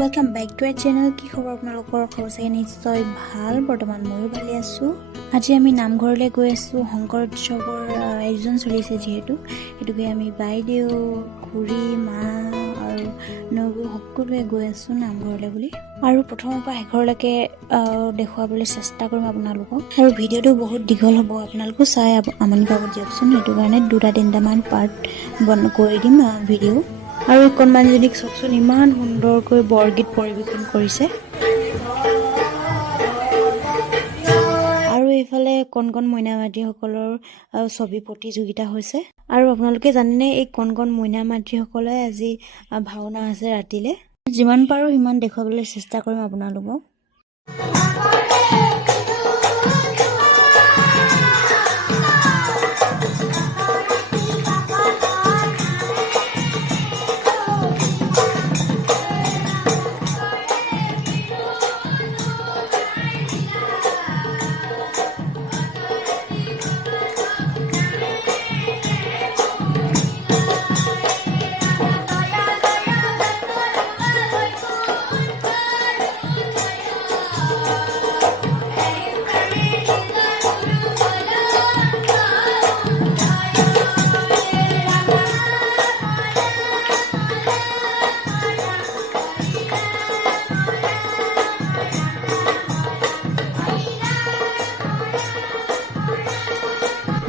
Welcome back to our channel. কি খবৰ আপোনালোকৰ? খবৰ চাগে নিশ্চয় ভাল। বৰ্তমান ময়ো ভালে আছোঁ। আজি আমি নামঘৰলৈ গৈ আছোঁ। শংকৰ উৎসৱৰ আয়োজন চলিছে যিহেতু, সেইটোকে আমি বাইদেউ, খুৰী, মা আৰু নবৌ সকলোৱে গৈ আছোঁ নামঘৰলৈ বুলি। আৰু প্ৰথমৰ পৰা শেষৰলৈকে দেখুৱাবলৈ চেষ্টা কৰিম আপোনালোকক। আৰু ভিডিঅ'টো বহুত দীঘল হ'ব, আপোনালোকো চাই আমনি পাব দিয়কচোন। সেইটো কাৰণে 2-3মান পাৰ্ট কৰি দিম ভিডিঅ'। আৰু কণমানিজনীক চাওকচোন, ইমান সুন্দৰকৈ বৰগীত পৰিৱেশন কৰিছে। আৰু এইফালে কণ মইনা মাতৃসকলৰ ছবি প্ৰতিযোগিতা হৈছে। আৰু আপোনালোকে জানেনে, এই কণ মইনা মাতৃসকলে আজি ভাওনা আছে ৰাতিলে। যিমান পাৰোঁ সিমান দেখুৱাবলৈ চেষ্টা কৰিম আপোনালোকক।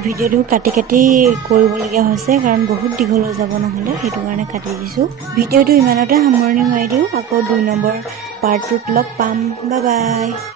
ভিডিঅ'টো কাটি কৰিবলগীয়া হৈছে, কাৰণ বহুত দীঘল হৈ যাব নহ'লে, সেইটো কাৰণে কাটি দিছোঁ। ভিডিঅ'টো ইমানতে সামৰণি মাৰি দিওঁ। আকৌ 2 নম্বৰ পাৰ্টটোত লগ পাম। Bye bye.